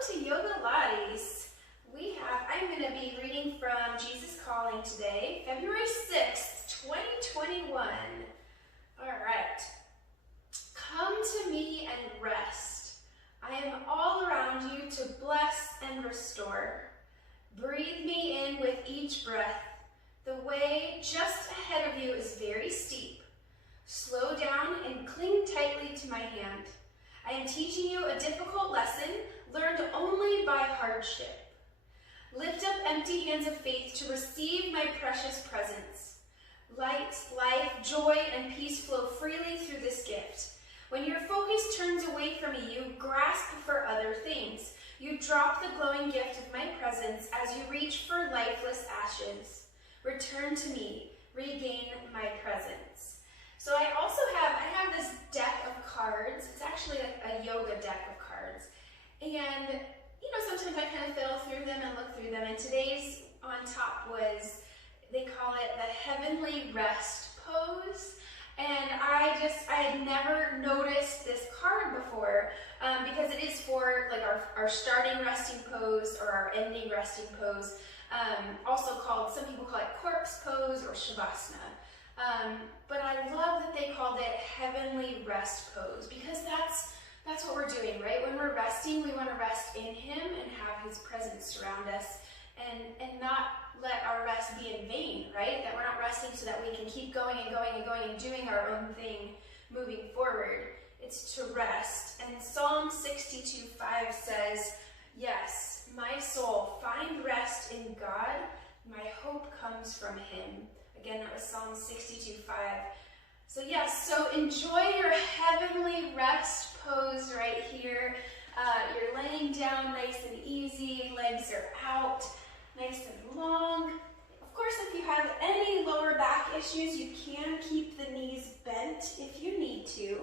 to YOGAlates. I'm going to be reading from Jesus Calling today, February 6th, 2021. All right. Come to me and rest. I am all around you to bless and restore. Breathe me in with each breath. The way just ahead of you is very steep. Slow down and cling tightly to my hand. I am teaching you a difficult lesson learned only by hardship. Lift up empty hands of faith to receive my precious presence. Light, life, joy, and peace flow freely through this gift. When your focus turns away from me, you grasp for other things. You drop the glowing gift of my presence as you reach for lifeless ashes. Return to me, regain my presence. So I have this deck of cards. It's actually a yoga deck of cards. And sometimes I kind of fiddle through them and look through them. And today's on top was, they call it the heavenly rest pose. And I had never noticed this card before because it is for like our starting resting pose or our ending resting pose. Also called, some people call it corpse pose or shavasana. But I love that they called it heavenly rest pose because that's what we're doing, right? When we're resting, we want to rest in Him and have His presence surround us and not let our rest be in vain, right? That we're not resting so that we can keep going and going and going and doing our own thing moving forward. It's to rest. And Psalm 62:5 says, yes, my soul, find rest in God. My hope comes from Him. Again, that was Psalm 62:5. So yes, so enjoy your heavenly rest pose right here. You're laying down nice and easy, legs are out, nice and long. Of course, if you have any lower back issues, you can keep the knees bent if you need to.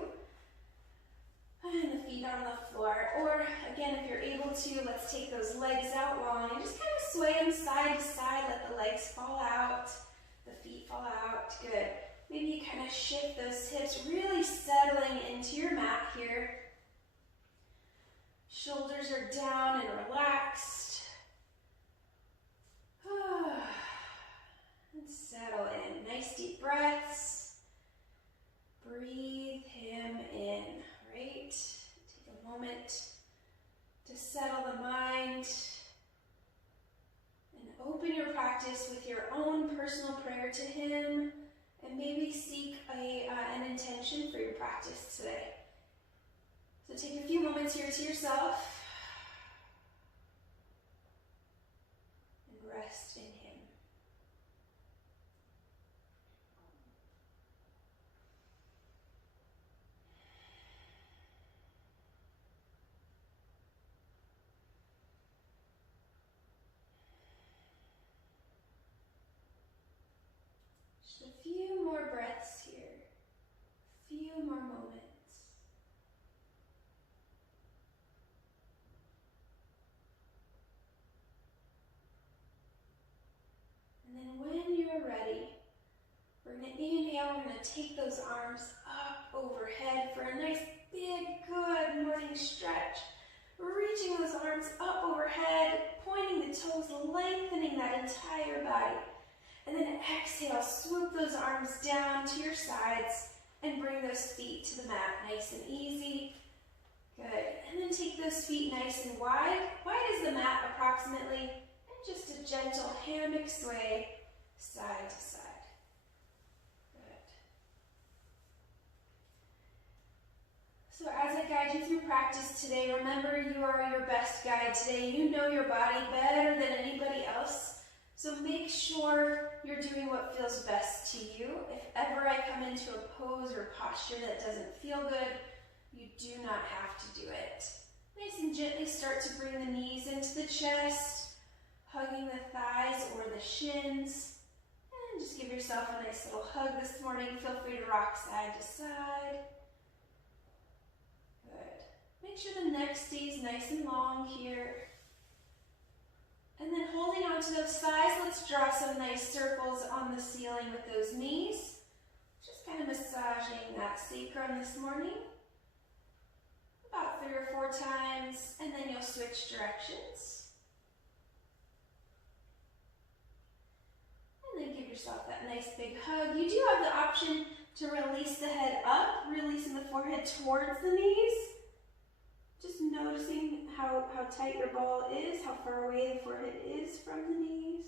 And the feet on the floor. Or again, if you're able to, let's take those legs out long and just kind of sway them side to side, let the legs fall out, the feet fall out. Good. Maybe you kind of shift those hips, really settling into your mat here. Shoulders are down and relaxed. And settle in. Nice deep breaths. Breathe Him in, right? Take a moment to settle the mind and open your practice with your own personal prayer to Him. And maybe seek an intention for your practice today. So take a few moments here to yourself and rest in Him. Just a few more breaths here, a few more moments. And then when you're ready, we're going to inhale, we're going to take those arms up overhead for a nice big, good morning stretch. Reaching those arms up overhead, pointing the toes, lengthening that entire body. And then exhale, swoop those arms down to your sides and bring those feet to the mat, nice and easy. Good. And then take those feet nice and wide. Wide as the mat approximately. And just a gentle hammock sway side to side. Good. So as I guide you through practice today, remember you are your best guide today. You know your body better than anybody else. So make sure you're doing what feels best to you. If ever I come into a pose or posture that doesn't feel good, you do not have to do it. Nice and gently start to bring the knees into the chest, hugging the thighs or the shins. And just give yourself a nice little hug this morning. Feel free to rock side to side. Good. Make sure the neck stays nice and long here. And then holding on to those thighs, let's draw some nice circles on the ceiling with those knees. Just kind of massaging that sacrum this morning. About 3 or 4 times, and then you'll switch switch directions. And then give yourself that nice big hug. You do have the option to release the head up, releasing the forehead towards the knees. Just noticing how tight your ball is, how far away the forehead is from the knees.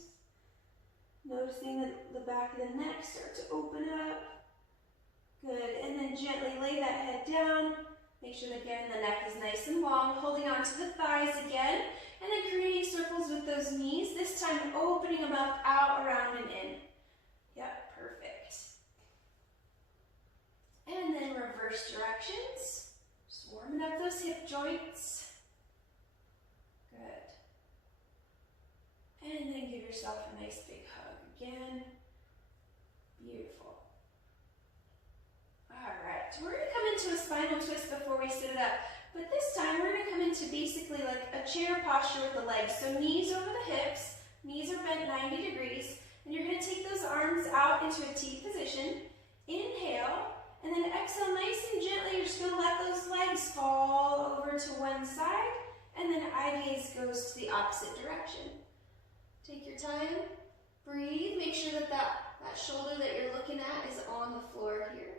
Noticing that the back of the neck start to open up. Good, and then gently lay that head down. Make sure that again the neck is nice and long, holding on to the thighs again, and then creating circles with those knees, this time opening them up, out, around, and in. Yep, perfect. And then reverse directions. Just warming up those hip joints. Good. And then give yourself a nice big hug again. Beautiful. All right, we're going to come into a spinal twist before we sit it up. But this time we're going to come into basically like a chair posture with the legs. So knees over the hips, knees are bent 90 degrees. And you're going to take those arms out into a T position. Inhale, and then exhale nice and gently. You're just going to let those legs fall over to one side. And then eye gaze goes to the opposite direction. Take your time, breathe. Make sure that that shoulder that you're looking at is on the floor here.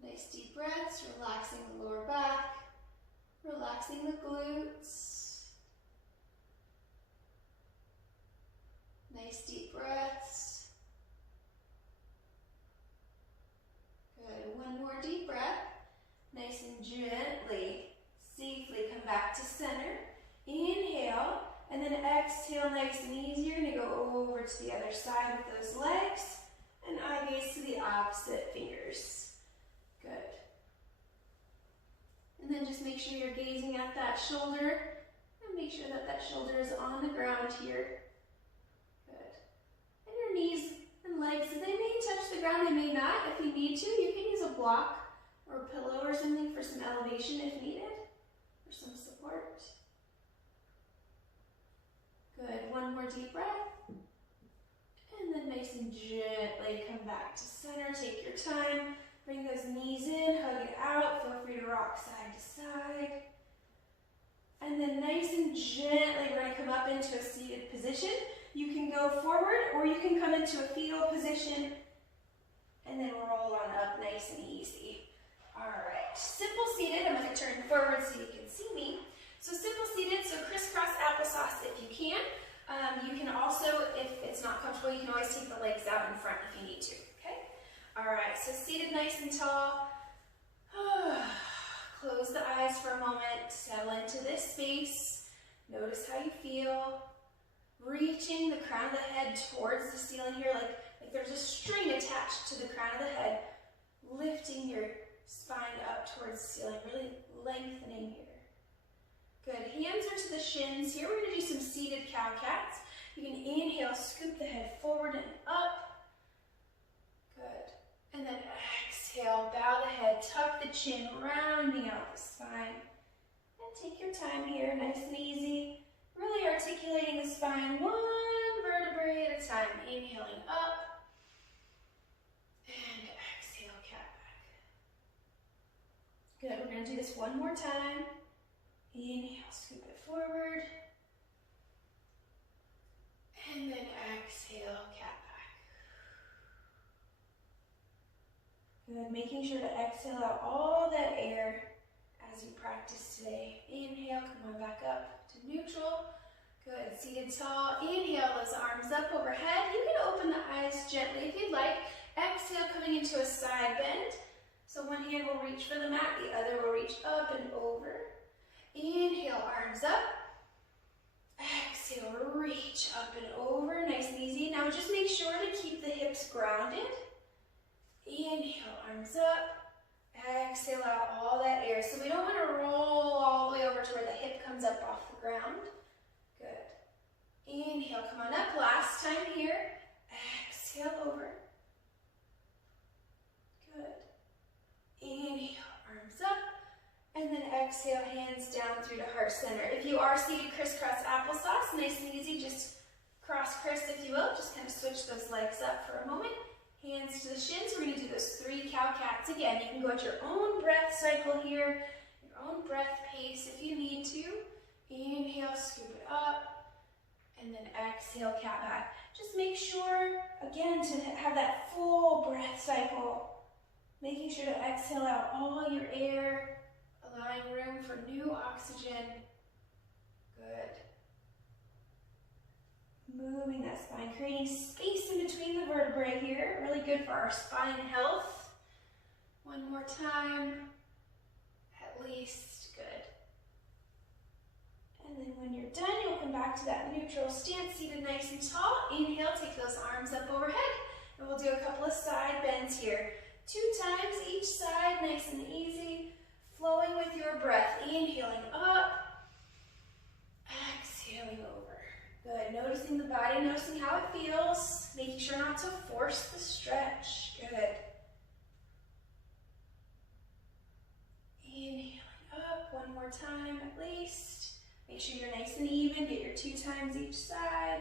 Nice deep breaths, relaxing the lower back, relaxing the glutes. Nice deep breaths. Good, one more deep breath. Nice and gently, safely come back to center. Inhale, and then exhale nice and easy. You're going to go over to the other side with those legs, and eye gaze to the opposite fingers. Good. And then just make sure you're gazing at that shoulder and make sure that that shoulder is on the ground here. Good. And your knees and legs, they may touch the ground, they may not. If you need to, you can use a block or a pillow or something for some elevation if needed, or some support. Good. One more deep breath. And then nice and gently come back to center. Take your time. Bring those knees in, hug it out. Feel free to rock side to side. And then nice and gently, we're going to come up into a seated position. You can go forward or you can come into a fetal position and then roll on up nice and easy. All right, simple seated. I'm going to turn forward so you can see me. So simple seated, so crisscross applesauce if you can. You can also, if it's not comfortable, you can always take the legs out in front if you need to. All right, so seated nice and tall. Close the eyes for a moment. Settle into this space. Notice how you feel. Reaching the crown of the head towards the ceiling here, like there's a string attached to the crown of the head. Lifting your spine up towards the ceiling, really lengthening here. Good, hands are to the shins. Here we're going to do some seated cow-cats. You can inhale, scoop the head forward and up. Good. And then exhale, bow the head, tuck the chin, rounding out the spine. And take your time here, nice and easy. Really articulating the spine, one vertebrae at a time. Inhaling up. And exhale, cat back. Good, we're going to do this one more time. Inhale, scoop it forward. And then exhale, cat back. Good, making sure to exhale out all that air as you practice today. Inhale, come on back up to neutral. Good, seated tall. Inhale those arms up overhead. You can open the eyes gently if you'd like. Exhale, coming into a side bend. So one hand will reach for the mat, the other will reach up and over. Inhale, arms up. Exhale, reach up and over, nice and easy. Now just make sure to keep the hips grounded. Inhale, arms up. Exhale out all that air. So we don't want to roll all the way over to where the hip comes up off the ground. Good. Inhale, come on up. Last time here. Exhale over. Good. Inhale, arms up. And then exhale, hands down through to heart center. If you are seated crisscross applesauce, nice and easy, just cross if you will. Just kind of switch those legs up for a moment. Hands to the shins. We're going to do those 3 cow-cats again. You can go at your own breath cycle here, your own breath pace if you need to. Inhale, scoop it up, and then exhale, cat back. Just make sure, again, to have that full breath cycle. Making sure to exhale out all your air, allowing room for new oxygen. Good. Moving that spine, creating space in between the vertebrae here. Really good for our spine health. One more time, at least. Good. And then when you're done, you'll come back to that neutral stance, seated nice and tall. Inhale, take those arms up overhead. And we'll do a couple of side bends here. 2 times each side, nice and easy. Flowing with your breath. Inhaling up, exhaling over. Good. Noticing the body, noticing how it feels. Making sure not to force the stretch. Good. Inhaling up, one more time at least. Make sure you're nice and even. Get your 2 times each side.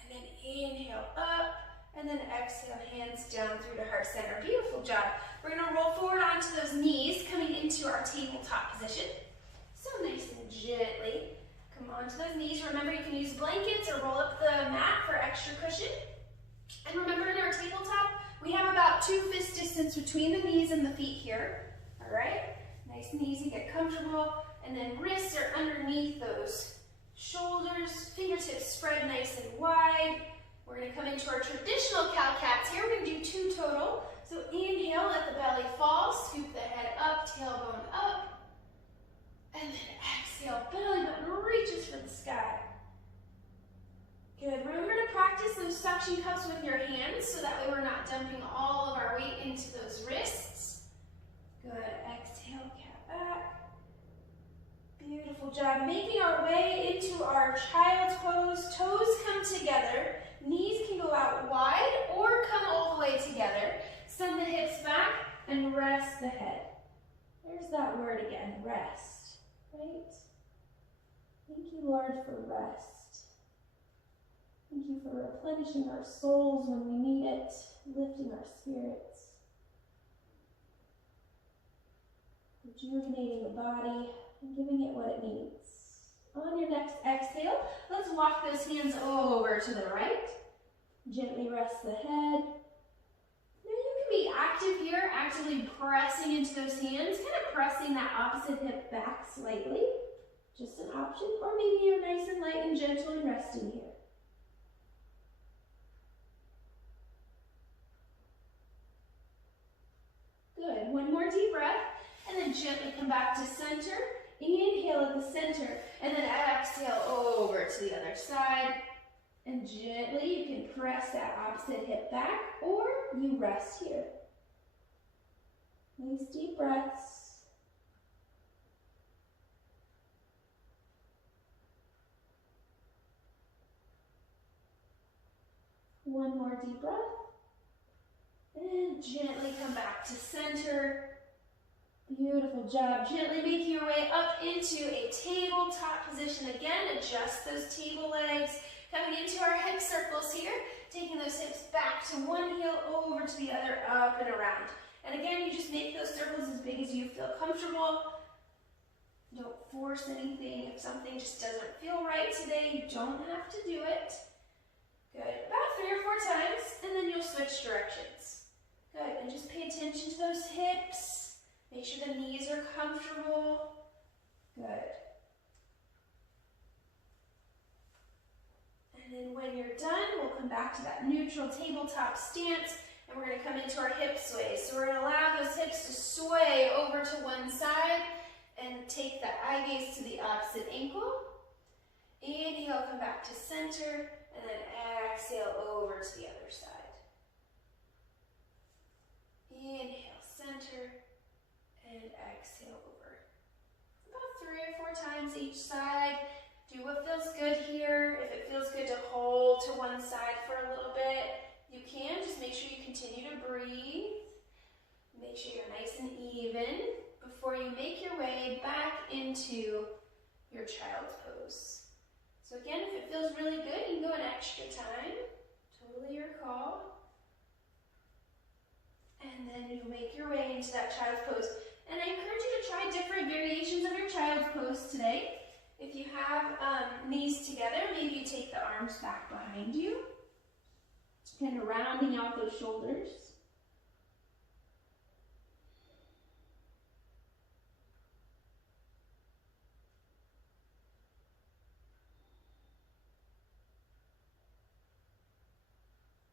And then inhale up. And then exhale, hands down through to heart center. Beautiful job. We're going to roll forward onto those knees, coming into our tabletop position. So nice and gently come onto those knees. Remember, you can use blankets or roll up the mat for extra cushion. And remember, in our tabletop, we have about 2 fist distance between the knees and the feet here. All right? Nice and easy. Get comfortable. And then wrists are underneath those shoulders. Fingertips spread nice and wide. We're going to come into our traditional cow-cats here. We're going to do 2 total. So inhale, let the belly fall, scoop the head up, tailbone up. And then exhale, belly button reaches for the sky. Good. Remember to practice those suction cups with your hands so that way we're not dumping all of our weight into those wrists. Good. Exhale, cat back. Beautiful job. Making our way into our child's pose. Toes come together. Knees can go out wide or come all the way together. Send the hips back and rest the head. There's that word again, rest, right? Thank you, Lord, for rest. Thank you for replenishing our souls when we need it, lifting our spirits, rejuvenating the body, and giving it what it needs. On your next exhale, let's walk those hands over to the right. Gently rest the head. Now you can be active here, actively pressing into those hands, kind of pressing that opposite hip back slightly. Just an option. Or maybe you're nice and light and gentle and resting here. Good. One more deep breath, and then gently come back to center. Inhale at the center, and then exhale over to the other side. And gently, you can press that opposite hip back, or you rest here. Nice deep breaths. One more deep breath. And gently come back to center. Beautiful job. Gently making your way up into a tabletop position. Again, adjust those table legs. Coming into our hip circles here. Taking those hips back to one heel, over to the other, up and around. And again, you just make those circles as big as you feel comfortable. Don't force anything. If something just doesn't feel right today, you don't have to do it. Good. About 3 or 4 times, and then you'll switch directions. Good. And just pay attention to those hips. Make sure the knees are comfortable. Good. And then when you're done, we'll come back to that neutral tabletop stance, and we're going to come into our hip sway. So we're going to allow those hips to sway over to one side and take the eye gaze to the opposite ankle. Inhale, come back to center, and then exhale over to the other side. Inhale, center, and exhale over. About 3 or 4 times each side. Do what feels good here. If it feels good to hold to one side for a little bit, you can. Just make sure you continue to breathe. Make sure you're nice and even before you make your way back into your child's pose. So again, if it feels really good, you can go an extra time. Totally your call. And then you make your way into that child's pose. And I encourage you to try different variations of your child's pose today. If you have knees together, maybe you take the arms back behind you, kind of rounding out those shoulders.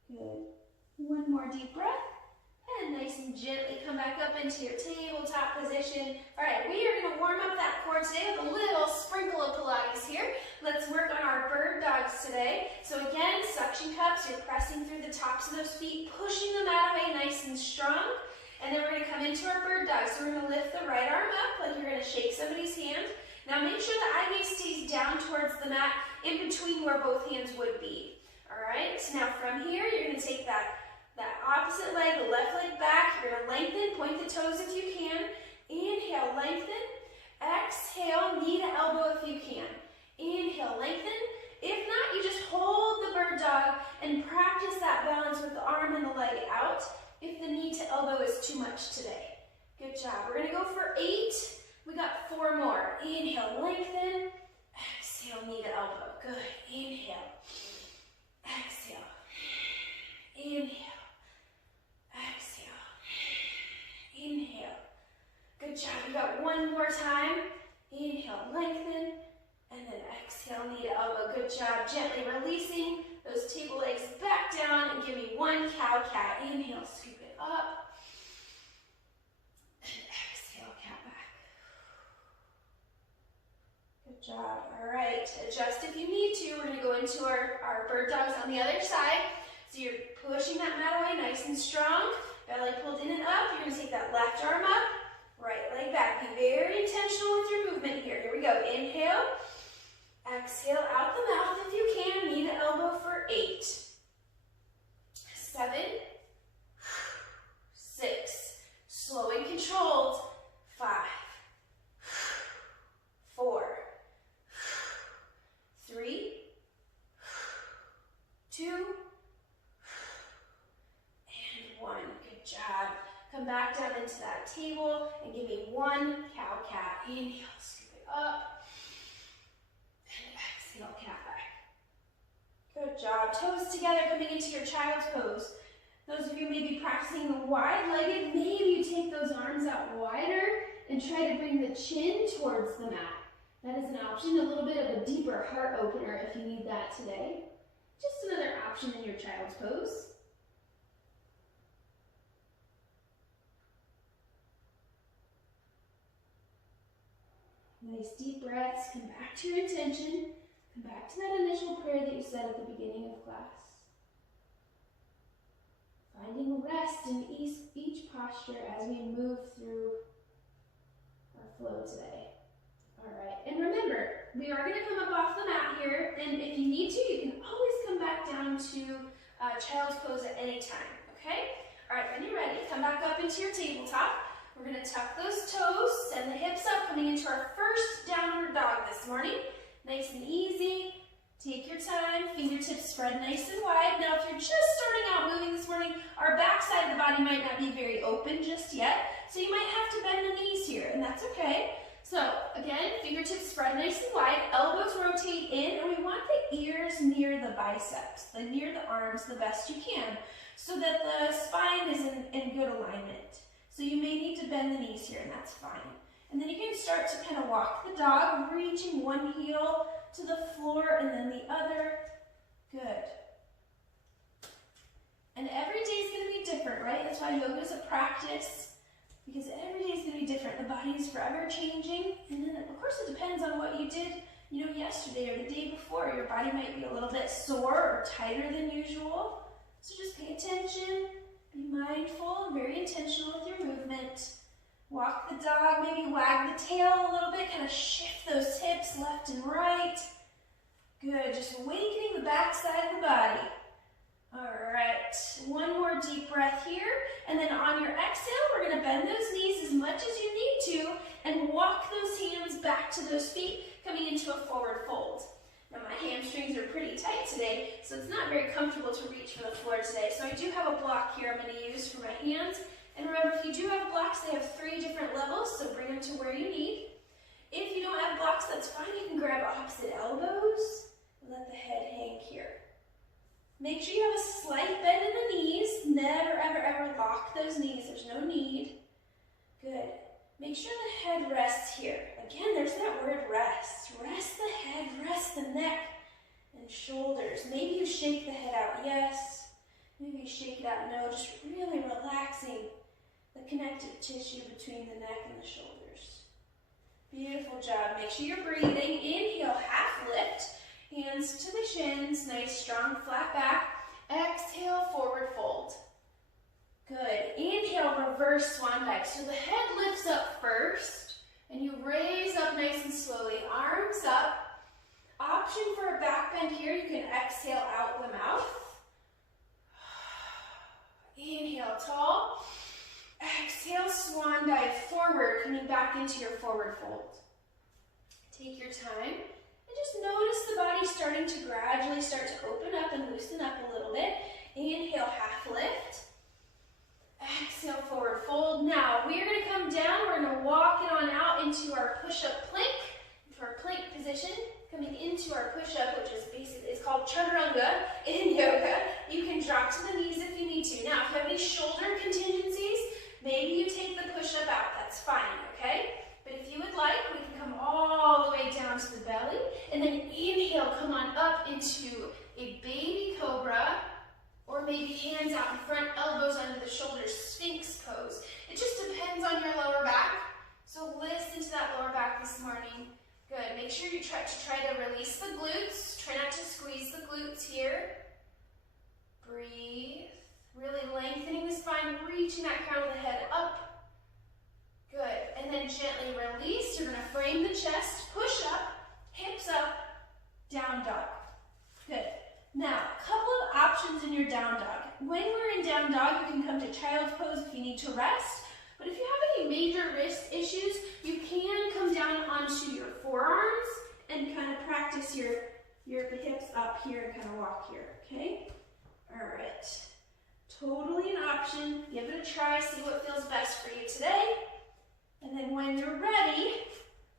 Good. One more deep breath. And nice and gently come back up into your tabletop position. All right, we are going to warm up that core today with a little sprinkle of Pilates here. Let's work on our bird dogs today. So again, suction cups, you're pressing through the tops of those feet, pushing the mat away nice and strong. And then we're going to come into our bird dog. So we're going to lift the right arm up like you're going to shake somebody's hand. Now make sure the eye gaze stays down towards the mat in between where both hands would be. All right, now from here, you're going to take that opposite leg, the left leg back. You're going to lengthen, point the toes if you can. Inhale, lengthen. Exhale, knee to elbow if you can. Inhale, lengthen. If not, you just hold the bird dog and practice that balance with the arm and the leg out if the knee to elbow is too much today. Good job. We're going to go for 8. We got 4 more. Inhale, lengthen. Exhale, knee to elbow. Good. Inhale. Exhale. Inhale. Exhale. Inhale. Good job. We got 1 more time. Inhale, lengthen. And then exhale, knee to elbow. Good job. Gently releasing those table legs back down and give me 1 cow-cat. Inhale, scoop it up. And exhale, cat back. Good job. All right. Adjust if you need to. We're going to go into our bird dogs on the other side. So you're pushing that mat away nice and strong. Belly pulled in and up. You're going to take that left arm up. Right leg back. Be very intentional with your movement here. Here we go. Inhale. Exhale out the mouth if you can. Knee to elbow for 8. 7. 6. Slow and controlled. 5. 4. 3. 2. And 1. Good job. Come back down into that table and give me 1 cow-cat. Inhale, scoop it up. And exhale, cat back. Good job. Toes together coming into your child's pose. Those of you maybe practicing the wide-legged, maybe you take those arms out wider and try to bring the chin towards the mat. That is an option, a little bit of a deeper heart opener if you need that today. Just another option in your child's pose. Nice deep breaths. Come back to your intention. Come back to that initial prayer that you said at the beginning of class. Finding rest in each posture as we move through our flow today. All right, and remember, we are going to come up off the mat here, and if you need to, you can always come back down to child's pose at any time, okay? All right, when you're ready, come back up into your tabletop. We're going to tuck those toes, send the hips up, coming into our first downward dog this morning. Nice and easy. Take your time, fingertips spread nice and wide. Now, if you're just starting out moving this morning, our back side of the body might not be very open just yet, so you might have to bend the knees here, and that's okay. So, again, fingertips spread nice and wide, elbows rotate in, and we want the ears near the biceps, near the arms the best you can, so that the spine is in good alignment. So you may need to bend the knees here, and that's fine. And then you can start to kind of walk the dog, reaching one heel to the floor and then the other. Good. And every day is going to be different, right? That's why yoga is a practice, because every day is going to be different. The body is forever changing. And then, of course, it depends on what you did, yesterday or the day before. Your body might be a little bit sore or tighter than usual. So just pay attention, be mindful, and very intentional with your movement. Walk the dog, maybe wag the tail a little bit, kind of shift those hips left and right. Good, just awakening the back side of the body. All right, one more deep breath here, and then on your exhale, we're gonna bend those knees as much as you need to, and walk those hands back to those feet, coming into a forward fold. Now my hamstrings are pretty tight today, so it's not very comfortable to reach for the floor today, so I do have a block here I'm gonna use for my hands, And remember, if you do have blocks, they have 3 different levels, so bring them to where you need. If you don't have blocks, that's fine. You can grab opposite elbows and let the head hang here. Make sure you have a slight bend in the knees. Never, ever, ever lock those knees. There's no need. Good. Make sure the head rests here. Again, there's that word rest. Rest the head, rest the neck and shoulders. Maybe you shake the head out, yes. Maybe you shake it out, no. Just really relaxing the connective tissue between the neck and the shoulders. Beautiful job. Make sure you're breathing. Inhale, half lift. Hands to the shins. Nice, strong, flat back. Exhale, forward fold. Good. Inhale, reverse swan dive. So the head lifts up first, and you raise up nice and slowly. Arms up. Option for a back bend here. You can exhale out the mouth. Inhale, tall. Exhale, swan dive forward, coming back into your forward fold. Take your time and just notice the body starting to gradually start to open up and loosen up a little bit. Inhale, half lift. Exhale, forward fold. Now, we're going to come down. We're going to walk it on out into our push-up plank. For our plank position, coming into our push-up, which is basically, it's called chaturanga in yoga. You can drop to the knees if you need to. Now, if you have any shoulder contingencies, maybe you take the push-up out. That's fine, okay? But if you would like, we can come all the way down to the belly, and then inhale, come on up into a baby cobra, or maybe hands out in front, elbows under the shoulders, sphinx pose. It just depends on your lower back. So listen to that lower back this morning. Good. Make sure you try to release the glutes. Try not to squeeze the glutes here. Breathe. Really lengthening the spine, reaching that crown of the head up. Good. And then gently release. You're going to frame the chest. Push up. Hips up. Down dog. Good. Now, a couple of options in your down dog. When we're in down dog, you can come to child's pose if you need to rest. But if you have any major wrist issues, you can come down onto your forearms and kind of practice your hips up here and kind of walk here, okay? All right. Totally an option. Give it a try, see what feels best for you today. And then when you're ready,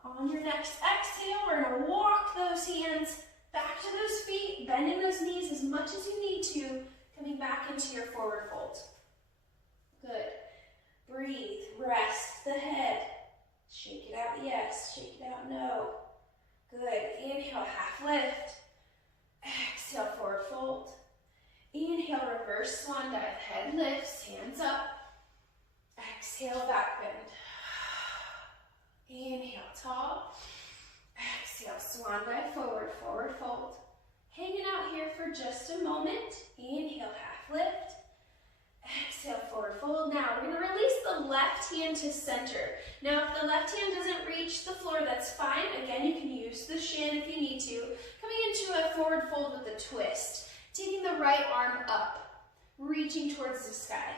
on your next exhale, we're going to walk those hands back to those feet, bending those knees as much as you need to, coming back into your forward fold. Good. Breathe, rest the head. Shake it out, yes. Shake it out, no. Good. Inhale, half lift. Exhale, forward fold. Inhale, reverse swan dive. Head lifts, hands up. Exhale, back bend. Inhale, tall. Exhale, swan dive forward, forward fold. Hanging out here for just a moment. Inhale, half lift. Exhale, forward fold. Now, we're going to release the left hand to center. Now, if the left hand doesn't reach the floor, that's fine. Again, you can use the shin if you need to. Coming into a forward fold with a twist. Taking the right arm up, reaching towards the sky.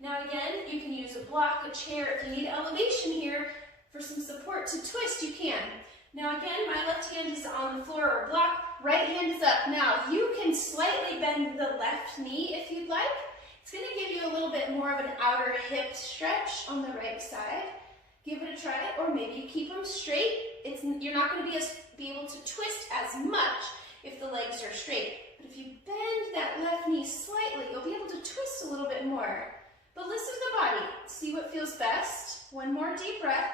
Now, again, you can use a block, a chair. If you need elevation here for some support to twist, you can. Now, again, my left hand is on the floor or block. Right hand is up. Now, you can slightly bend the left knee if you'd like. It's going to give you a little bit more of an outer hip stretch on the right side. Give it a try, or maybe you keep them straight. You're not going to be able to twist as much if the legs are straight. But if you bend that left knee slightly, you'll be able to twist a little bit more. But listen to the body. See what feels best. One more deep breath.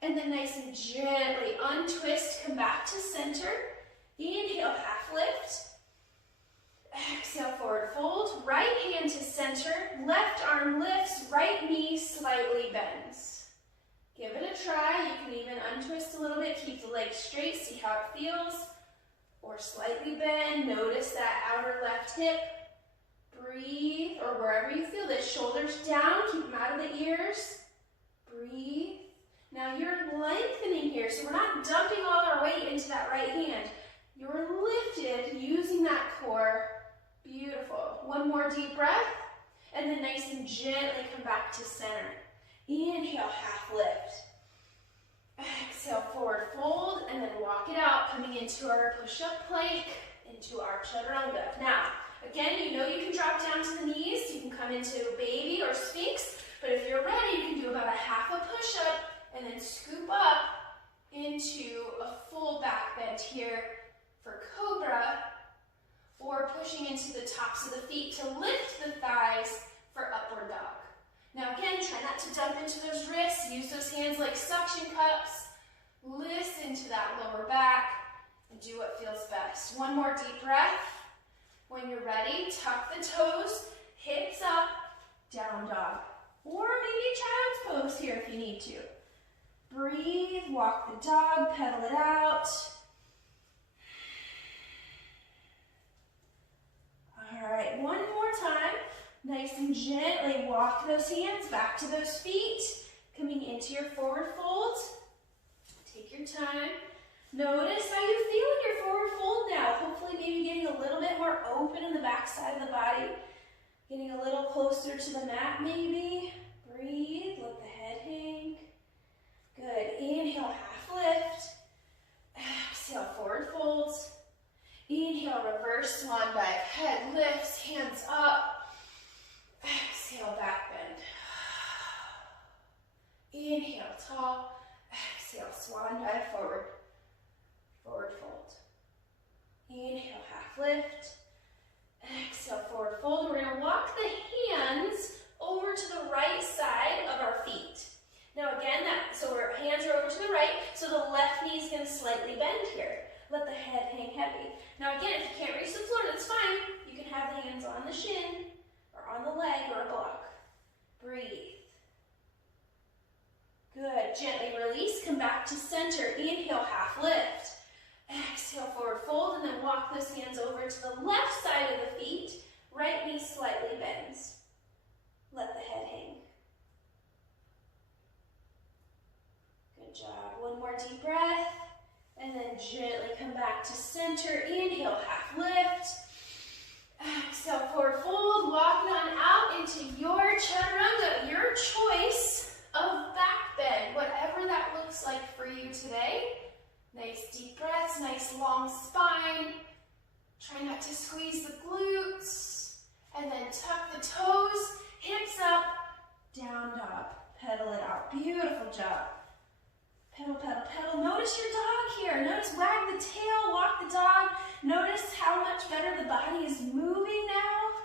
And then nice and gently untwist, come back to center. Inhale, half lift. Exhale, forward fold. Right hand to center. Left arm lifts. Right knee slightly bends. Give it a try. You can even untwist a little bit. Keep the legs straight. See how it feels. Or slightly bend. Notice that outer left hip. Breathe. Or wherever you feel this. Shoulders down. Keep them out of the ears. Breathe. Now you're lengthening here. So we're not dumping all our weight into that right hand. You're lifted using that core. Beautiful. One more deep breath. And then nice and gently come back to center. Inhale, half lift. Exhale, forward fold, and then walk it out, coming into our push-up plank, into our chaturanga. Now, again, you know you can drop down to the knees. You can come into baby or sphinx, But if you're ready, you can do about a half a push-up and then scoop up into a full back bend here for cobra, or pushing into the tops of the feet to lift the thighs for upward dog. Now again, try not to dump into those wrists. Use those hands like suction cups. Listen to that lower back and do what feels best. One more deep breath. When you're ready, tuck the toes, hips up, down dog. Or maybe child's pose here if you need to. Breathe, walk the dog, pedal it out. All right, one more time. Nice and gently walk those hands back to those feet. Coming into your forward fold. Take your time. Notice how you feel in your forward fold now. Hopefully maybe getting a little bit more open in the back side of the body. Getting a little closer to the mat maybe. Breathe, let the head hang. Good, inhale, half lift. Exhale, forward folds. Inhale, reverse swan dive. Head lifts, hands up. Exhale, back bend. Inhale, tall. Exhale, swan dive forward. Forward fold. Inhale, half lift. Exhale, forward fold. We're going to walk the hands over to the right side of our feet. Now again, so our hands are over to the right, so the left knee is going to slightly bend here. Let the head hang heavy. Now again, if you can't reach the floor, that's fine. You can have the hands on the shin, or on the leg, or a block. Breathe. Good. Gently release. Come back to center. Inhale, half lift. Exhale, forward fold, and then walk those hands over to the left side of the feet. Right knee slightly bends. Let the head hang. Good job. One more deep breath. And then gently come back to center. Inhale, half lift. Exhale, forward fold. Walking on out into your chaturanga, your choice of back bend, whatever that looks like for you today. Nice deep breaths, nice long spine. Try not to squeeze the glutes. And then tuck the toes, hips up, down dog. Pedal it out. Beautiful job. Pedal, pedal, pedal. Notice your dog here. Notice wag the tail, walk the dog. Notice how much better the body is moving now.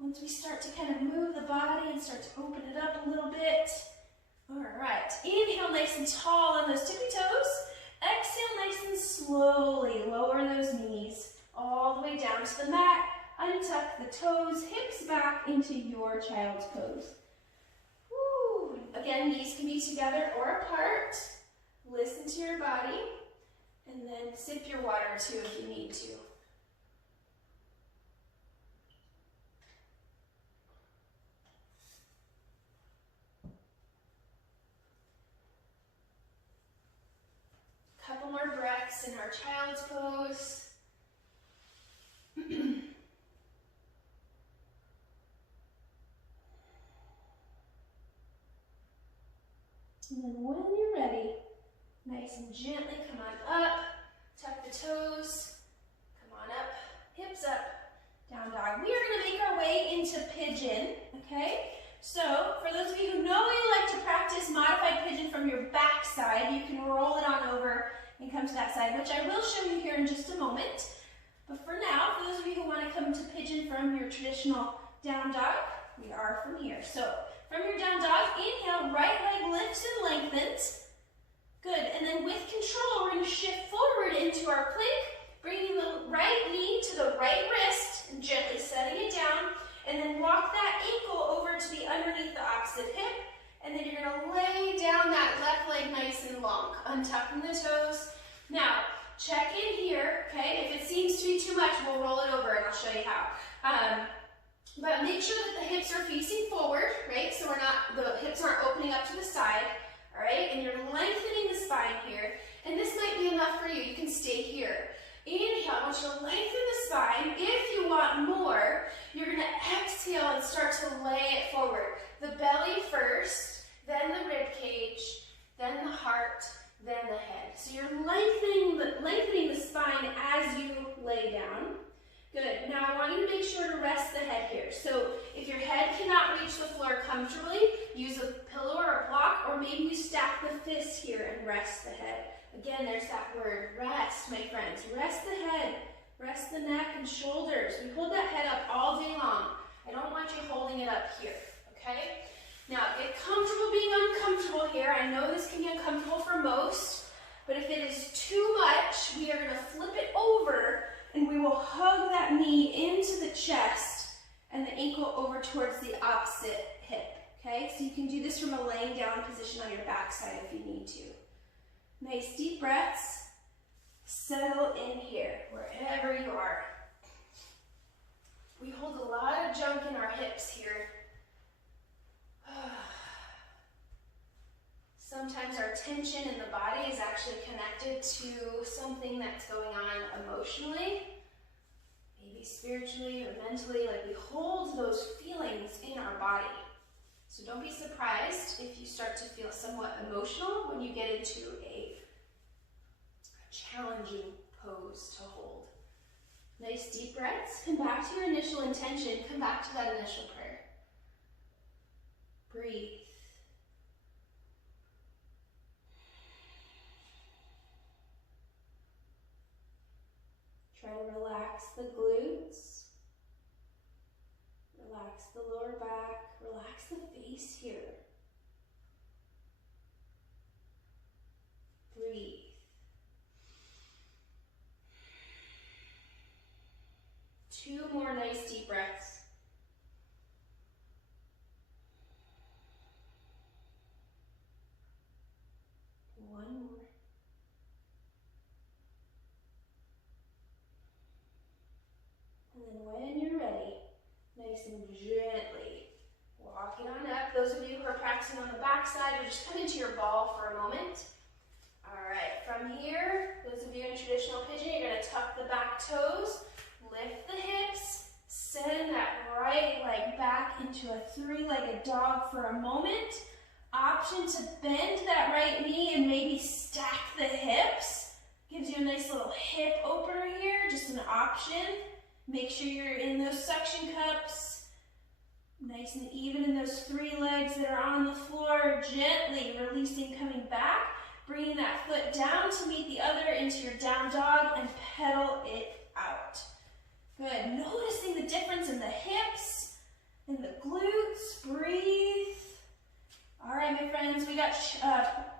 Once we start to kind of move the body and start to open it up a little bit. All right. Inhale nice and tall on those tippy toes. Exhale nice and slowly. Lower those knees all the way down to the mat. Untuck the toes, hips back into your child's pose. Woo. Again, knees can be together or apart. Listen to your body, and then sip your water too if you need to. Couple more breaths in our child's pose. And then when you're ready, nice and gently come on up, tuck the toes, come on up, hips up, down dog. We are going to make our way into pigeon, okay? So, for those of you who know you like to practice modified pigeon from your back side, you can roll it on over and come to that side, which I will show you here in just a moment. But for now, for those of you who want to come to pigeon from your traditional down dog, we are from here. So, from your down dog, inhale, right leg lifts and lengthens. Good, and then with control, we're going to shift forward into our plank, bringing the right knee to the right wrist, and gently setting it down, and then walk that ankle over to the underneath the opposite hip, and then you're going to lay down that left leg nice and long, untucking the toes. Now, check in here, okay? If it seems to be too much, we'll roll it over, and I'll show you how. But make sure that the hips are facing forward, right? So the hips aren't opening up to the side, all right? And you're lengthening the spine here. And this might be enough for you. You can stay here. Inhale, I want you to lengthen the spine. If you want more, you're going to exhale and start to lay it forward. The belly first, then the rib cage, then the heart, then the head. So you're lengthening the spine as you lay down. Good. Now I want you to make sure to rest the head here. So if your head cannot reach the floor comfortably, use a pillow or a block, or maybe you stack the fists here and rest the head. Again, there's that word, rest, my friends. Rest the head, rest the neck and shoulders. We hold that head up all day long. I don't want you holding it up here, okay? Now, get comfortable being uncomfortable here. I know this can be uncomfortable for most, but if it is too much, we are going to flip it over and we will hug that knee into the chest and the ankle over towards the opposite hip, okay? So you can do this from a laying down position on your backside if you need to. Nice deep breaths. Settle in here, wherever you are. We hold a lot of junk in our hips here. Sometimes our tension in the body is actually connected to something that's going on emotionally, maybe spiritually or mentally. Like, we hold those feelings in our body. So don't be surprised if you start to feel somewhat emotional when you get into a challenging pose to hold. Nice deep breaths. Come back to your initial intention. Come back to that initial prayer. Breathe. Try to relax the glutes, relax the lower back, relax the face here. Breathe. Two more nice deep breaths. One more. And then when you're ready, nice and gently walk it on up. Those of you who are practicing on the back side, will just come into your ball for a moment. All right, from here, those of you in traditional pigeon, you're going to tuck the back toes, lift the hips, send that right leg back into a three-legged dog for a moment. Option to bend that right knee and maybe stack the hips. Gives you a nice little hip opener here, just an option. Make sure you're in those suction cups, nice and even in those three legs that are on the floor, gently releasing, coming back, bringing that foot down to meet the other into your down dog and pedal it out. Good. Noticing the difference in the hips and the glutes. Breathe. All right, my friends, we got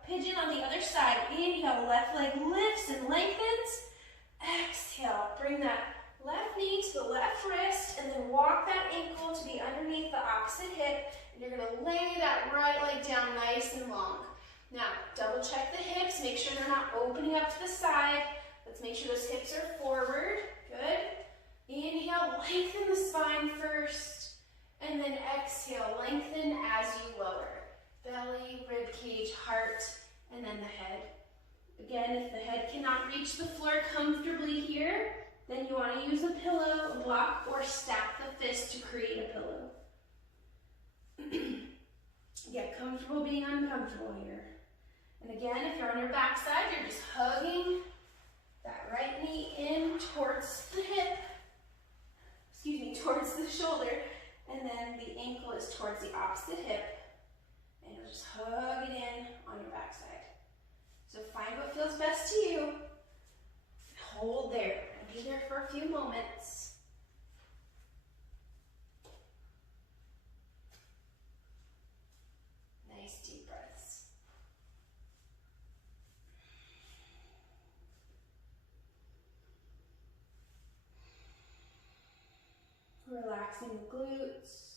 pigeon on the other side. Inhale, left leg lifts and lengthens. Exhale, bring that left knee to the left wrist and then walk that ankle to be underneath the opposite hip. And you're going to lay that right leg down nice and long. Now, double check the hips. Make sure they're not opening up to the side. Let's make sure those hips are forward. Good. Inhale, lengthen the spine first. And then exhale, lengthen as you lower. Belly, rib cage, heart, and then the head. Again, if the head cannot reach the floor comfortably here, then you want to use a pillow, a block, or stack the fist to create a pillow. Get comfortable being uncomfortable here. And again, if you're on your back side, you're just hugging that right knee in towards the hip, towards the shoulder, and then the ankle is towards the opposite hip. And you'll just hug it in on your back side. So find what feels best to you. Hold there. Be there for a few moments. Nice deep breaths. Relaxing the glutes.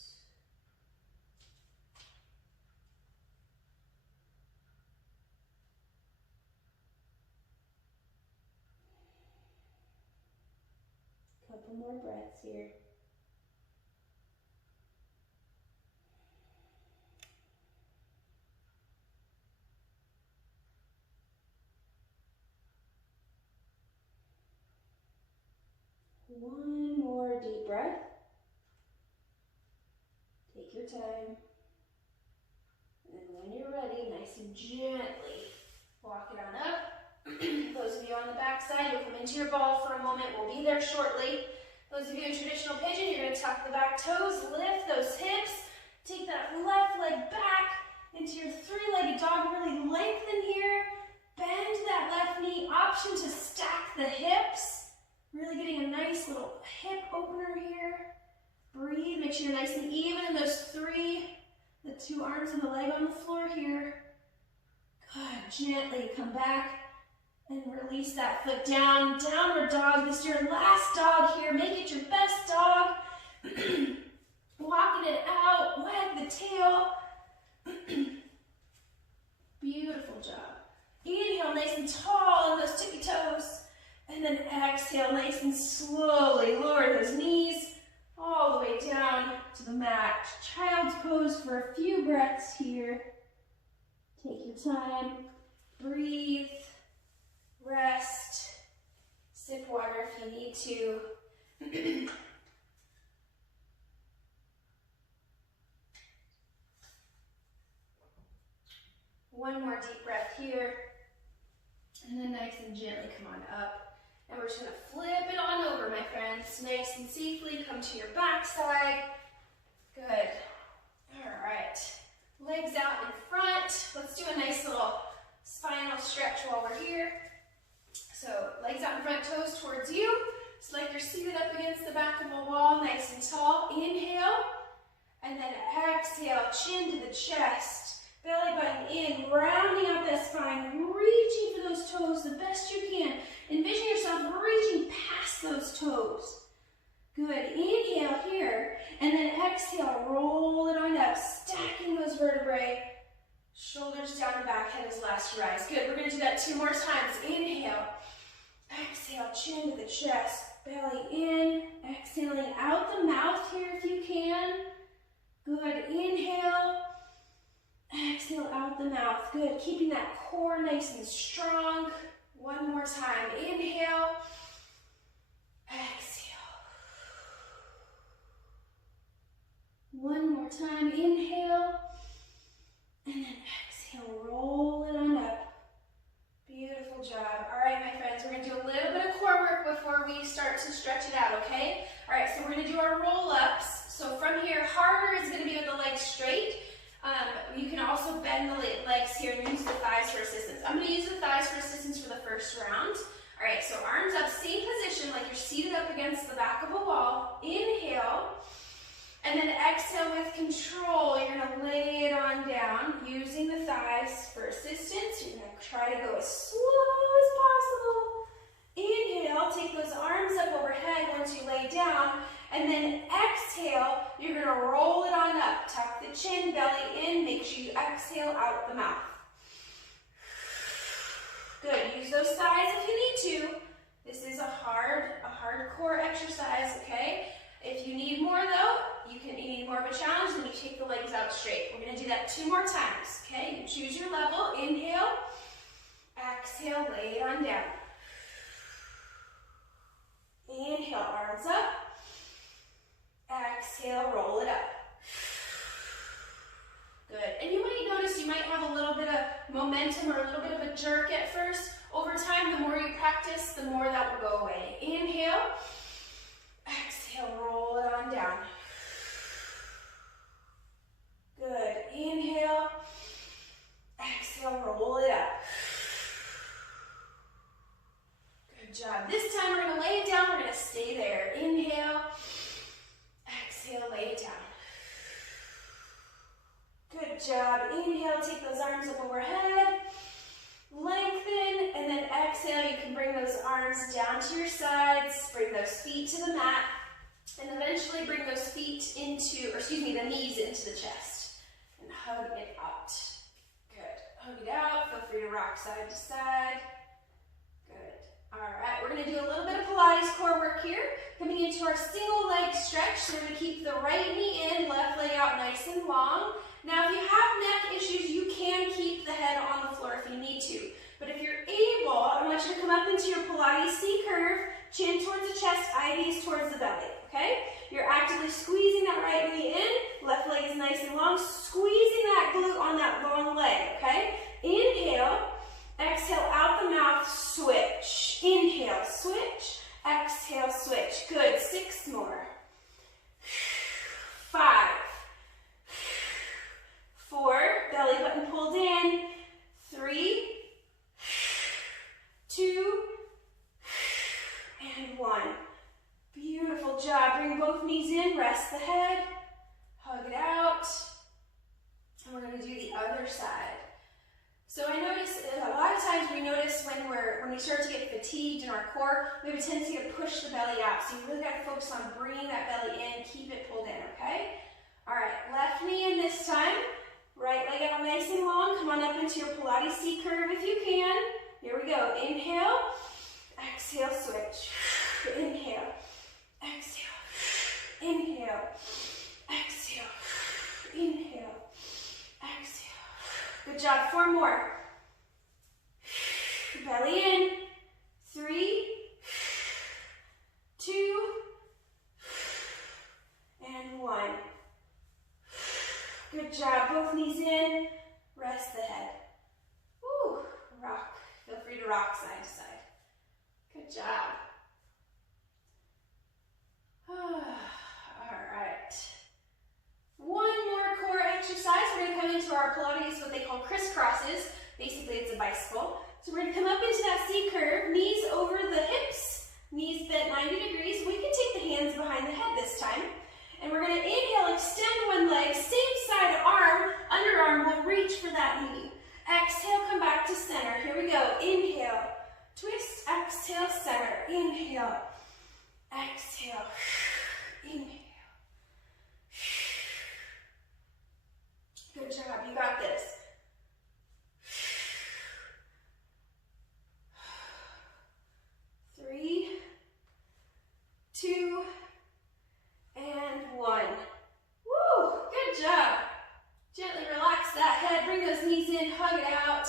Couple more breaths here. One more deep breath. Take your time. And when you're ready, nice and gently walk it on up. Those of you on the back side, you'll come into your ball for a moment. We'll be there shortly. Those of you in traditional pigeon, you're going to tuck the back toes, lift those hips, take that left leg back into your three-legged dog, really lengthen here, bend that left knee, option to stack the hips, really getting a nice little hip opener here. Breathe, make sure you're nice and even in those the two arms and the leg on the floor here. Good, gently come back and release that foot down, downward dog. This is your last dog here, make it your best dog. Walking it out, wag the tail. Beautiful job. Inhale nice and tall on those tippy toes. And then exhale nice and slowly. Lower those knees all the way down to the mat. Child's pose for a few breaths here. Take your time. Breathe. Rest. Sip water if you need to. One more deep breath here, and then nice and gently come on up. And we're just gonna flip it on over, my friends. Nice and safely come to your backside. Good. All right. Legs out in front. Let's do a nice little spinal stretch while we're here. So legs out in front, toes towards you. It's like you're seated up against the back of a wall, nice and tall. Inhale, and then exhale, chin to the chest. Belly button in, rounding out that spine, reaching for those toes the best you can. Envision yourself reaching past those toes. Good, inhale here, and then exhale, roll it on up, stacking those vertebrae. Shoulders down and back, head is last to rise. Good, we're gonna do that 2 more times. Inhale, exhale, chin to the chest, belly in, exhaling out the mouth here if you can. Good, inhale. Exhale out the mouth. Good. Keeping that core nice and strong. One more time. Inhale. Exhale. One more time. Inhale. And then exhale. Roll it on up. Beautiful job. All right, my friends, we're going to do a little bit of core work before we start to stretch it out, okay? All right, so we're going to do our roll-ups. So from here, harder is going to be with the legs straight. You can also bend the legs here and use the thighs for assistance. I'm going to use the thighs for assistance for the first round. All right, so arms up, same position like you're seated up against the back of a wall. Inhale, and then exhale with control. You're going to lay it on down using the thighs for assistance. You're going to try to go as slow as possible. Inhale, take those arms up overhead once you lay down. And then exhale, you're going to roll it on up. Tuck the chin, belly in. Make sure you exhale out the mouth. Good. Use those thighs if you need to. This is a hardcore exercise, okay? If you need more though, you need more of a challenge, then you take the legs out straight. We're going to do that 2 more times, okay? You choose your level. Inhale, exhale, lay it on down. Inhale, arms up. Exhale, roll it up. Good. And you might notice you might have a little bit of momentum or a little bit of a jerk at first. Over time, the more you practice, the more that will go away. Inhale. Exhale, roll it on down. Good. Inhale. Exhale, roll it up. Good job. This time we're going to lay it down. We're going to stay there. Inhale. Exhale, lay it down. Good job. Inhale, take those arms up overhead. Lengthen, and then exhale, you can bring those arms down to your sides, bring those feet to the mat, and eventually bring those feet into, or excuse me, the knees into the chest. And hug it out. Good. Hug it out. Feel free to rock side to side. Good. All right, we're going to do a little bit of Pilates core work here. Coming into our single leg stretch, so we're going to keep the right knee in, left leg out nice and long. Now, if you have neck issues, you can keep the head on the floor if you need to. But if you're able, I want you to come up into your Pilates C curve, chin towards the chest, IVs towards the belly, okay? You're actively squeezing that right knee in, left leg is nice and long, squeezing that glute on that long leg, okay? Inhale, exhale out the mouth, switch. Inhale, switch. Exhale, switch. Good. 6 more. 5, 4, belly button pulled in. 3, 2, and 1. Beautiful job. Bring both knees in, rest the head, hug it out. And we're going to do the other side. So I notice a lot of times we notice when we start to get fatigued in our core, we have a tendency to push the belly out. So you really got to focus on bringing that belly in, keep it pulled in, okay? All right, left knee in this time. Right leg out nice and long. Come on up into your Pilates C curve if you can. Here we go. Inhale, exhale, switch. Inhale, exhale, inhale, exhale, inhale, exhale. Good job. 4 more. Belly in. 3, 2, and 1. Good job. Both knees in. Rest the head. Woo. Rock. Feel free to rock side to side. Good job. All right. One more core exercise. We're going to come into our Pilates, what they call crisscrosses. Basically, it's a bicycle. So we're going to come up into that C curve, knees over the hips, knees bent 90 degrees. We can take the hands behind the head this time. And we're going to inhale, extend one leg, same side arm, underarm will reach for that knee. Exhale, come back to center. Here we go. Inhale, twist, exhale, center. Inhale, exhale, inhale. Good job, you got this. Three, 2, and 1. Woo, good job. Gently relax that head, bring those knees in, hug it out.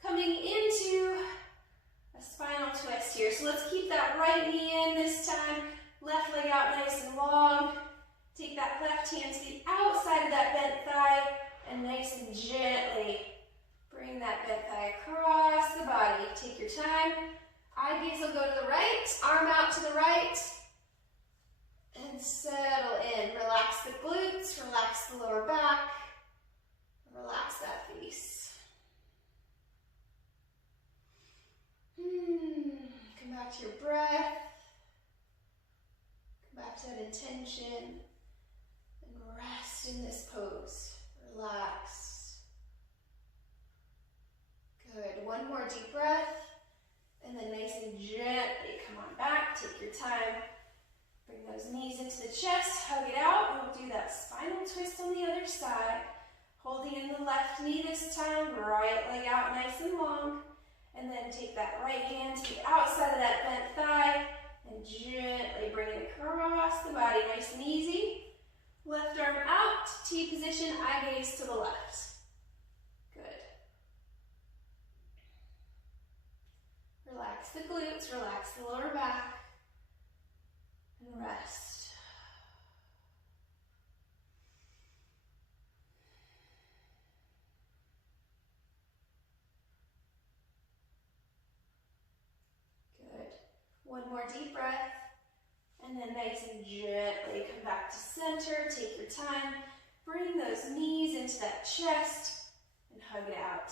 Coming into a spinal twist here. So let's keep that right knee in this time. Left leg out nice and long. Take that left hand to the outside of that bent thigh and nice and gently bring that bent thigh across the body. Take your time. Eye gaze will go to the right, arm out to the right, and settle in. Relax the glutes, relax the lower back, relax that face. Come back to your breath. Come back to that intention. And rest in this pose. Relax. Good. One more deep breath. And then nice and gently come on back. Take your time. Bring those knees into the chest. Hug it out. And we'll do that spinal twist on the other side. Holding in the left knee this time. Right leg out nice and long. And then take that right hand to the outside of that bent thigh. And gently bring it across the body. Nice and easy. Left arm out. T position. Eye gaze to the left. Relax the glutes, relax the lower back, and rest. Good. One more deep breath, and then nice and gently come back to center. Take your time. Bring those knees into that chest and hug it out.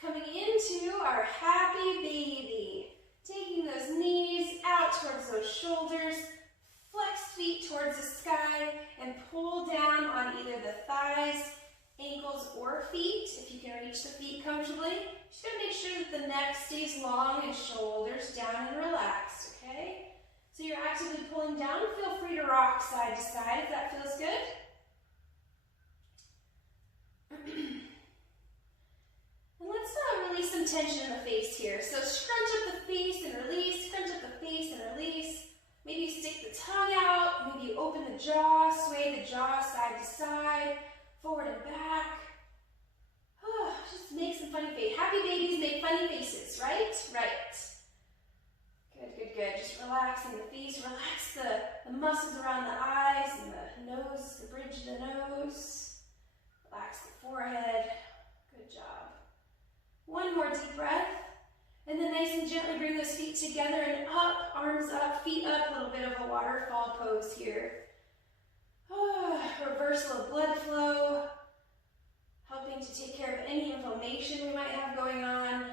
Coming into our happy baby. Taking those knees out towards those shoulders. Flex feet towards the sky and pull down on either the thighs, ankles, or feet. If you can reach the feet comfortably. Just gotta make sure that the neck stays long and shoulders down and relaxed, okay? So you're actively pulling down. Feel free to rock side to side if that feels good. And let's release some tension in the face here. So scrunch up the face and release, scrunch up the face and release. Maybe you stick the tongue out, maybe you open the jaw, sway the jaw side to side, forward and back. Just make some funny faces. Happy babies make funny faces, right? Right. Good, good, good. Just relaxing the face, relax the muscles around the eyes and the nose, the bridge of the nose. Relax the forehead. Good job. One more deep breath, and then nice and gently gently bring those feet together and up, arms up, feet up, a little bit of a waterfall pose here. Reversal of blood flow, helping to take care of any inflammation we might have going on.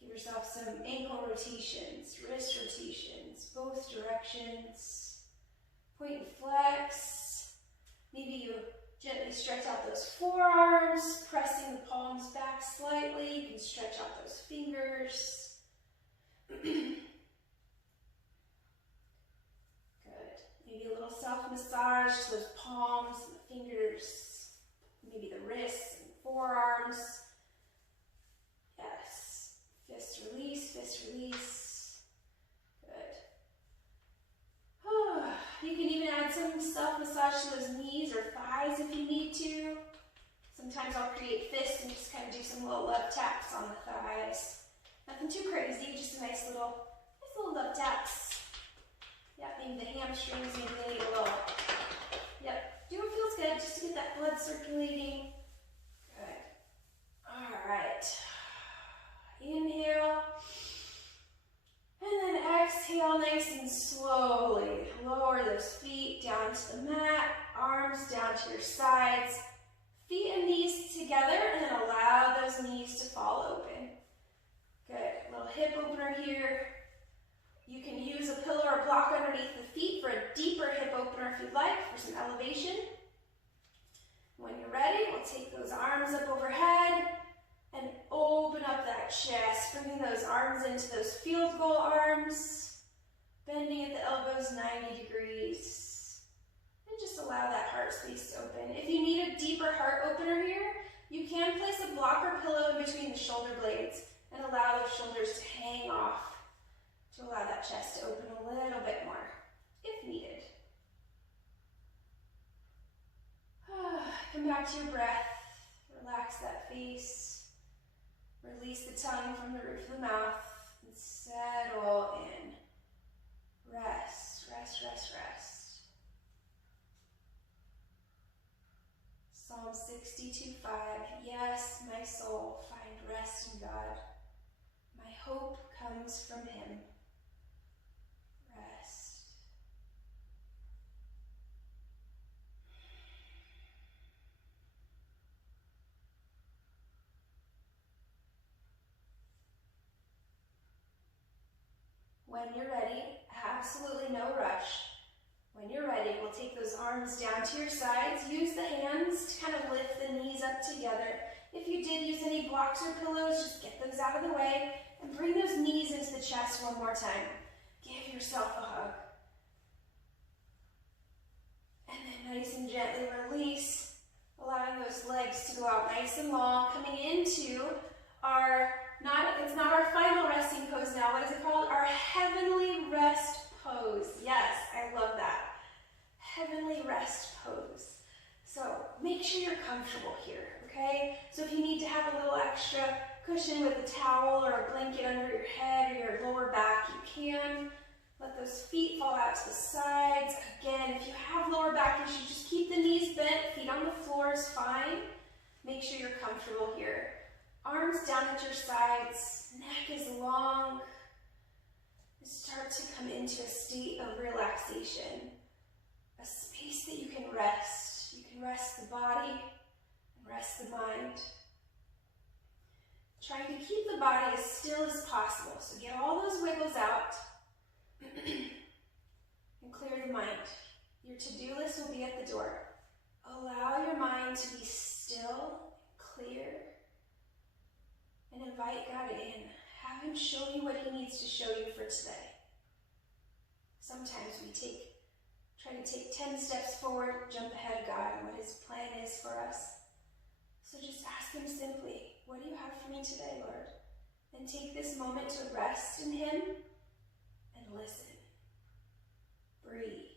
Give yourself some ankle rotations, wrist rotations, both directions. Point and flex. Maybe you gently stretch out those forearms, pressing the palms back slightly. You can stretch out those fingers. Good. Maybe a little self-massage to those palms and the fingers, maybe the wrists and forearms. Yes. Fist release, fist release. Good. You can even add some self-massage to those knees or thighs if you need to. Sometimes I'll create fists and just kind of do some little love taps on the thighs. Nothing too crazy, just a nice little love taps. Yeah, maybe the hamstrings, maybe they need a little. Yep, do what feels good just to get that blood circulating. Good. All right. Inhale. And then exhale nice and slowly. Lower those feet down to the mat, arms down to your sides. Feet and knees together, and then allow those knees to fall open. Good. Little hip opener here. You can use a pillow or block underneath the feet for a deeper hip opener if you'd like, for some elevation. When you're ready, we'll take those arms up overhead and open up that chest, bringing those arms into those field goal arms, bending at the elbows 90 degrees. And just allow that heart space to open. If you need a deeper heart opener here, you can place a block or pillow in between the shoulder blades and allow those shoulders to hang off to allow that chest to open a little bit more if needed. Come back to your breath. Relax that face. Release the tongue from the roof of the mouth and settle in. Rest, rest, rest, rest. Psalm 62:5. Yes, my soul, find rest in God. My hope comes from Him. Rest. When you're ready, absolutely no rush. When you're ready, we'll take those arms down to your sides. Use the hands to kind of lift the knees up together. If you did use any blocks or pillows, just get those out of the way and bring those knees into the chest one more time. Give yourself a hug. And then nice and gently release, allowing those legs to go out nice and long, coming into our it's not our final resting pose now. What is it called? Our heavenly rest pose. Yes, I love that. Heavenly rest pose. So make sure you're comfortable here, okay? So if you need to have a little extra cushion with a towel or a blanket under your head or your lower back, you can. Let those feet fall out to the sides. Again, if you have lower back issues, just keep the knees bent. Feet on the floor is fine. Make sure you're comfortable here. Arms down at your sides, neck is long. Start to come into a state of relaxation, a space that you can rest. You can rest the body and rest the mind. Trying to keep the body as still as possible. So get all those wiggles out and clear the mind. Your to-do list will be at the door. Allow your mind to be still, clear, and invite God in. Have Him show you what He needs to show you for today. Sometimes we try to take 10 steps forward, jump ahead of God and what His plan is for us. So just ask Him simply, what do you have for me today, Lord? And take this moment to rest in Him and listen. Breathe.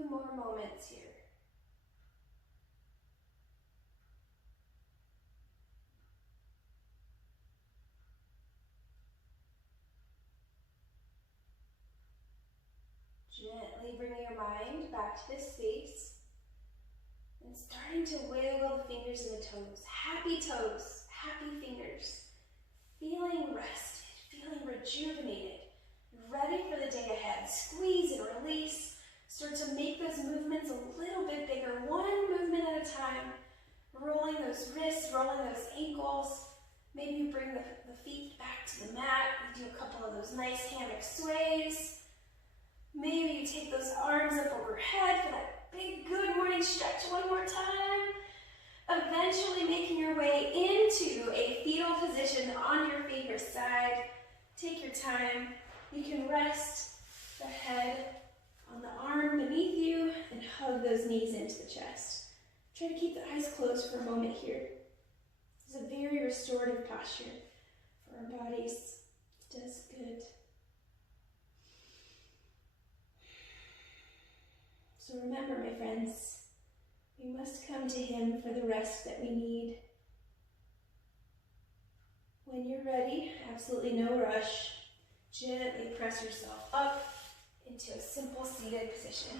few more moments here. Gently bringing your mind back to this space and starting to wiggle the fingers and the toes. Happy fingers. Feeling rested, feeling rejuvenated, ready for the day ahead. Squeeze and release. Start to make those movements a little bit bigger, one movement at a time. Rolling those wrists, rolling those ankles. Maybe you bring the feet back to the mat. You do a couple of those nice hammock sways. Maybe you take those arms up overhead for that big good morning stretch one more time. Eventually making your way into a fetal position on your favorite side. Take your time. You can rest the head on the arm beneath you and hug those knees into the chest. Try to keep the eyes closed for a moment here. This is a very restorative posture for our bodies. It does good. So remember, my friends, we must come to Him for the rest that we need. When you're ready, absolutely no rush, gently press yourself up into a simple seated position.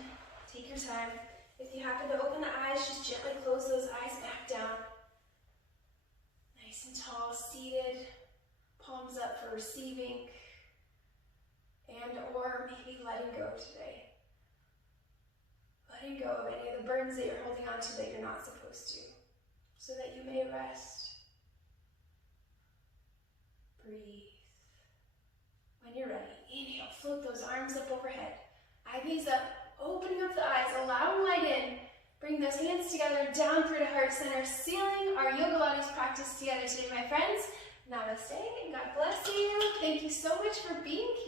Take your time. If you happen to open the eyes, just gently close those eyes back down. Nice and tall, seated, palms up for receiving, and or maybe letting go today. Letting go of any of the burdens that you're holding on to that you're not supposed to, so that you may rest. Breathe. When you're ready, inhale, float those arms up overhead. Eye gaze up, opening up the eyes, allowing light in. Bring those hands together, down through to heart center, sealing our YOGAlates practice together today, my friends. Namaste, and God bless you. Thank you so much for being here.